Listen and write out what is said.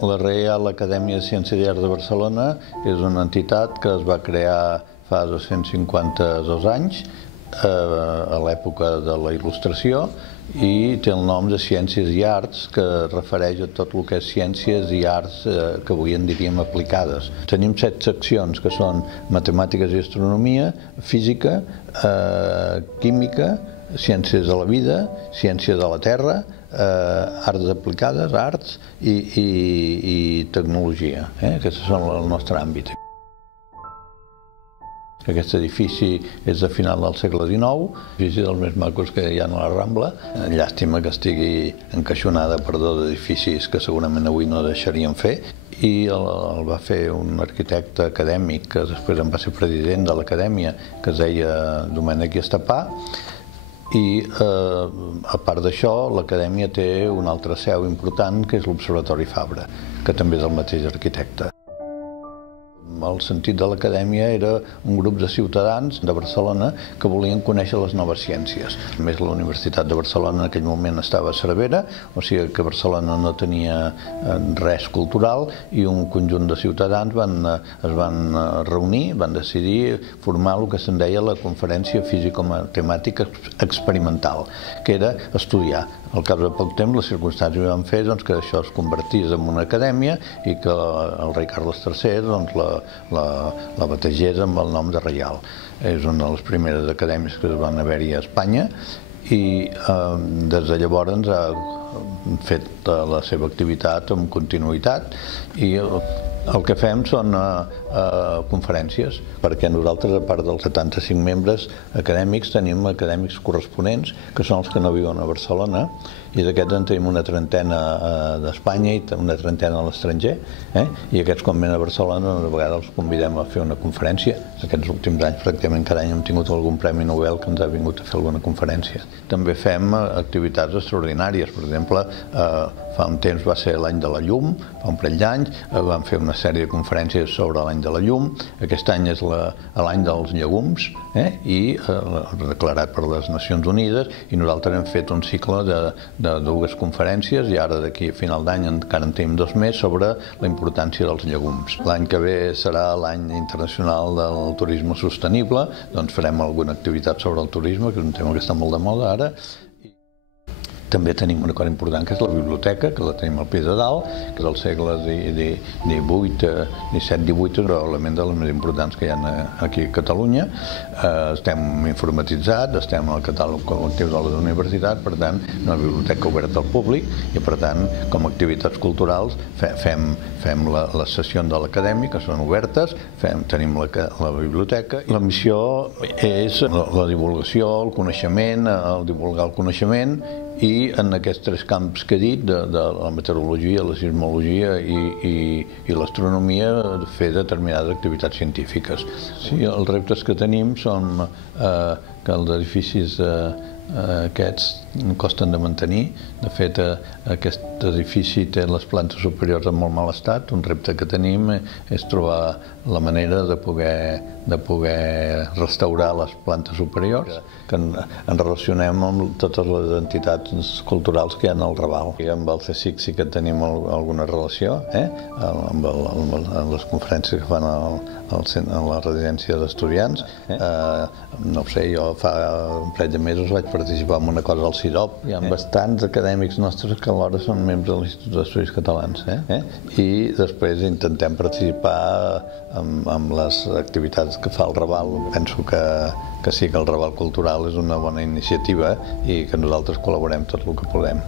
La Reial Acadèmia de Ciències i Arts de Barcelona és una entitat que es va crear fa 252 anys, a l'època de la Il·lustració, i té el nom de Ciències i Arts, que refereix a tot el que és ciències i arts que avui en diríem aplicades. Tenim 7 seccions, que són matemàtiques i astronomia, física, química, ciències de la vida, ciències de la terra, arts aplicades, arts i tecnologia. Aquests són el nostre àmbit. Aquest edifici és de final del segle XIX, edifici dels més macos que hi ha a la Rambla. Llàstima que estigui encaixonada per 2 edificis que segurament avui no deixarien fer, i el va fer un arquitecte acadèmic que després en va ser president de l'acadèmia, que es deia Domènec i Estapà. I a part d'això, l'acadèmia té una altra seu important, que és l'Observatori Fabra, que també és el mateix arquitecte. El sentit de l'acadèmia era un grup de ciutadans de Barcelona que volien conèixer les noves ciències. A més, la Universitat de Barcelona en aquell moment estava a Cervera, o sigui que Barcelona no tenia res cultural, i un conjunt de ciutadans es van reunir, van decidir formar el que se'n deia la Conferència Físico-Matemàtica Experimental, que era estudiar. Al cap de poc temps, les circumstàncies van fer que això es convertís en una acadèmia i que el rei Carles III la bategés amb el nom de Reial. És una de les primeres acadèmies que van haver-hi a Espanya, i des de llavors ha fet la seva activitat amb continuïtat, i el que fem són conferències, perquè nosaltres, a part dels 75 membres acadèmics, tenim acadèmics corresponents, que són els que no viuen a Barcelona, i d'aquests en tenim una trentena d'Espanya i una trentena a l'estranger, i aquests, quan venen a Barcelona, a vegades els convidem a fer una conferència. Aquests últims anys, pràcticament cada any hem tingut algun premi Nobel que ens ha vingut a fer alguna conferència. També fem activitats extraordinàries. Per exemple, fa un temps va ser l'any de la llum, fa un parell d'anys, vam fer una sèrie de conferències sobre l'any de la llum. Aquest any és l'any dels llegums, i declarat per les Nacions Unides, i nosaltres hem fet un cicle de 2 conferències, i ara d'aquí a final d'any encara en tenim 2 més, sobre la importància dels llegums. L'any que ve serà l'any internacional del turisme sostenible, doncs farem alguna activitat sobre el turisme, que és un tema que està molt de moda ara. També tenim una cosa important, que és la biblioteca, que la tenim al pis de dalt, que és del segle XVII-XVIII, probablement de les més importants que hi ha aquí a Catalunya. Estem informatitzats, estem al catàleg col·lectiu de la universitat, per tant, una biblioteca oberta al públic, i per tant, com a activitats culturals, fem les sessions de l'acadèmia, que són obertes, tenim la biblioteca. La missió és la divulgació, el coneixement, el divulgar el coneixement, i en aquests 3 camps que he dit, de la meteorologia, la sismologia i l'astronomia, fer determinades activitats científiques. Sí, els reptes que tenim són que els edificis aquests costen de mantenir. De fet, aquest edifici té les plantes superiors en molt mal estat. Un repte que tenim és trobar la manera de poder restaurar les plantes superiors, que ens relacionem amb totes les entitats culturals que hi ha al Raval. Amb el CSIC sí que tenim alguna relació, amb les conferències que fan a la residència d'estudiants. No ho sé, jo fa un parell de mesos vaig participar en una cosa al CIDOP. Hi ha bastants acadèmics nostres que alhora són membres de l'Institut d'Estudis Catalans, i després intentem participar amb les activitats que fa el Raval. Penso que sí que el Raval Cultural és una bona iniciativa i que nosaltres col·laborem tot el que podem.